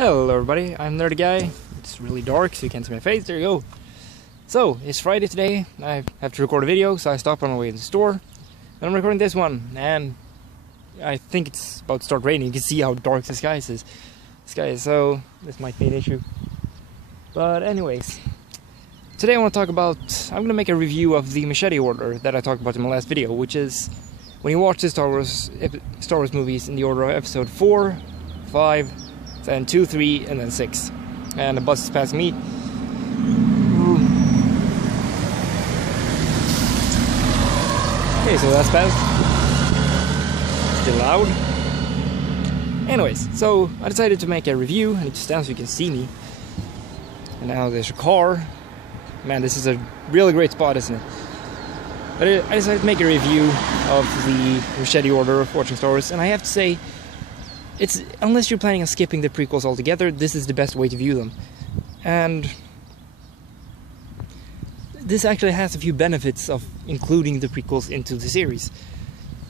Hello everybody, I'm Nerdy Guy. It's really dark so you can't see my face, there you go. So, it's Friday today, I have to record a video, so I stopped on my way to the store. And I'm recording this one, and I think it's about to start raining. You can see how dark the sky is. So this might be an issue. But anyways, today I want to talk about, I'm going to make a review of the Machete Order that I talked about in my last video, which is when you watch the Star Wars movies in the order of episode 4, 5, then 2, 3, and then 6. And the bus is passing me. Okay, so that's passed. Still loud. Anyways, so I decided to make a review. I need to stand so you can see me. And now there's a car. Man, this is a really great spot, isn't it? But I decided to make a review of the Machete Order of watching Star Wars, and I have to say, it's, unless you're planning on skipping the prequels altogether, this is the best way to view them. And this actually has a few benefits of including the prequels into the series.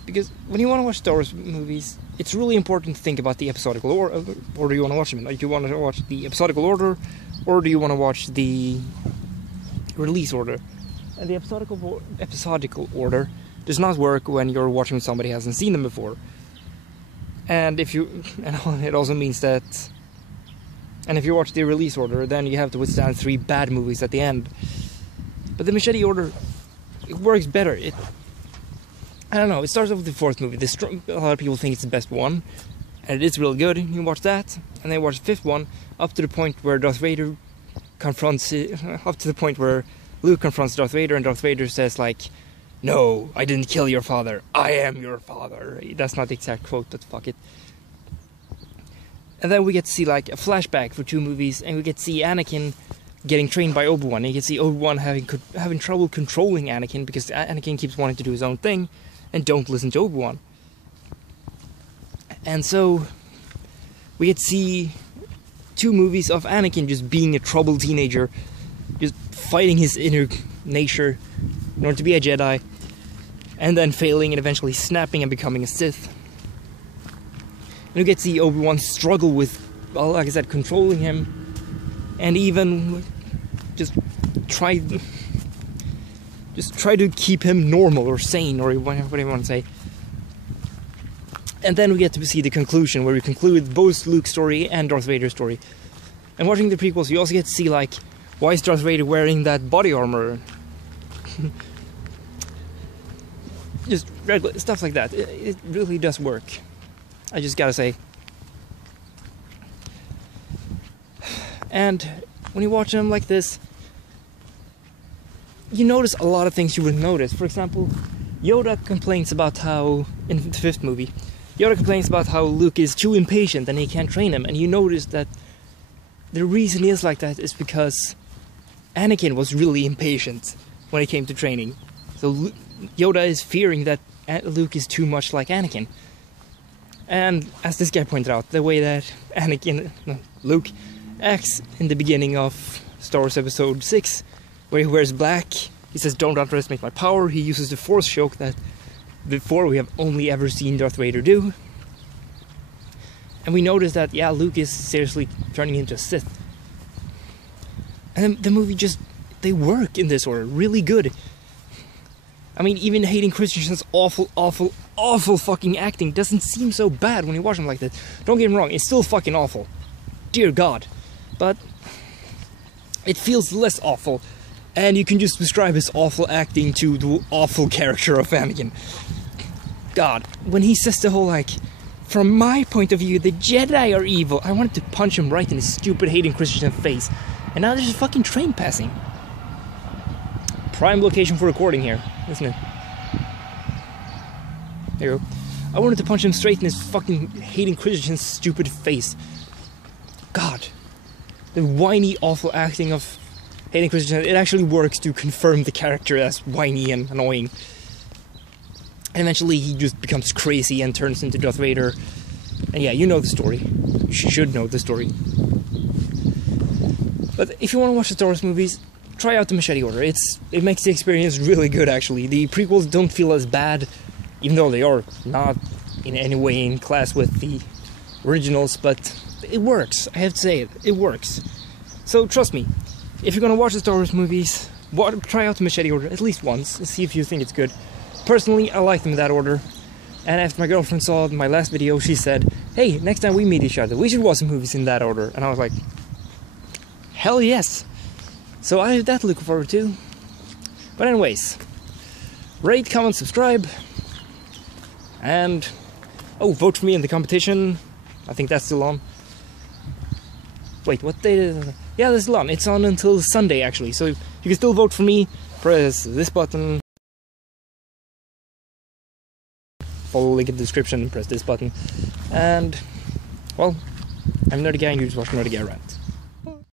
Because when you want to watch Star Wars movies, it's really important to think about the episodical order you want to watch them in. Like, you want to watch the episodical order, or do you want to watch the release order? And the episodical order does not work when you're watching with somebody who hasn't seen them before. And it also means that, and if you watch the release order, then you have to withstand 3 bad movies at the end. But the Machete Order, it works better. I don't know, it starts off with the 4th movie. A lot of people think it's the best one, and it is real good. You watch that, and then watch the 5th one, up to the point where Luke confronts Darth Vader, and Darth Vader says, like, "No, I didn't kill your father. I am your father." That's not the exact quote, but fuck it. And then we get to see, like, a flashback for 2 movies, and we get to see Anakin getting trained by Obi-Wan. And you can see Obi-Wan having trouble controlling Anakin, because Anakin keeps wanting to do his own thing, and don't listen to Obi-Wan. And so, we get to see 2 movies of Anakin just being a troubled teenager, just fighting his inner nature in order to be a Jedi, and then failing and eventually snapping and becoming a Sith. And you get to see Obi-Wan struggle with, well, like I said, controlling him, and even just try to keep him normal or sane, or whatever you want to say. And then we get to see the conclusion, where we conclude both Luke's story and Darth Vader's story. And watching the prequels, you also get to see, like, why is Darth Vader wearing that body armor? Just regular stuff like that. It really does work. I just gotta say. And when you watch them like this, you notice a lot of things you wouldn't notice. For example, Yoda complains about how, in the 5th movie, Yoda complains about how Luke is too impatient and he can't train him. And you notice that the reason he is like that is because Anakin was really impatient when it came to training. So Yoda is fearing that Luke is too much like Anakin. And as this guy pointed out, the way that Luke acts in the beginning of Star Wars Episode 6, where he wears black, he says, "Don't underestimate my power." He uses the Force choke that before we have only ever seen Darth Vader do. And we notice that, yeah, Luke is seriously turning into a Sith. And then the movie they work in this order really good. I mean, even Hayden Christensen's awful fucking acting doesn't seem so bad when you watch him like that. Don't get me wrong, it's still fucking awful. Dear God. But it feels less awful. And you can just describe his awful acting to the awful character of Anakin. God, when he says the whole, like, "From my point of view, the Jedi are evil," I wanted to punch him right in his stupid Hayden Christensen face. And now there's a fucking train passing. Prime location for recording here, isn't it? There you go. I wanted to punch him straight in his fucking Hayden Christensen's stupid face. God. The whiny, awful acting of Hayden Christensen, it actually works to confirm the character as whiny and annoying. And eventually he just becomes crazy and turns into Darth Vader. And yeah, you know the story. You should know the story. But if you want to watch the Star Wars movies, try out the Machete Order. It makes the experience really good, actually. The prequels don't feel as bad, even though they are not in any way in class with the originals, but it works. I have to say it. It works. So trust me, if you're gonna watch the Star Wars movies, try out the Machete Order at least once and see if you think it's good. Personally, I like them in that order. And after my girlfriend saw my last video, she said, "Hey, next time we meet each other, we should watch some movies in that order." And I was like, hell yes. So I have that to look forward to. But anyways, rate, comment, subscribe, and vote for me in the competition. I think that's still on. Wait, what day is it? Yeah, that's still on. It's on until Sunday, actually. So you can still vote for me. Press this button. Follow the link in the description. Press this button. And, well, I'm Nerdy Guy and you just watch Nerdy Guy Rant.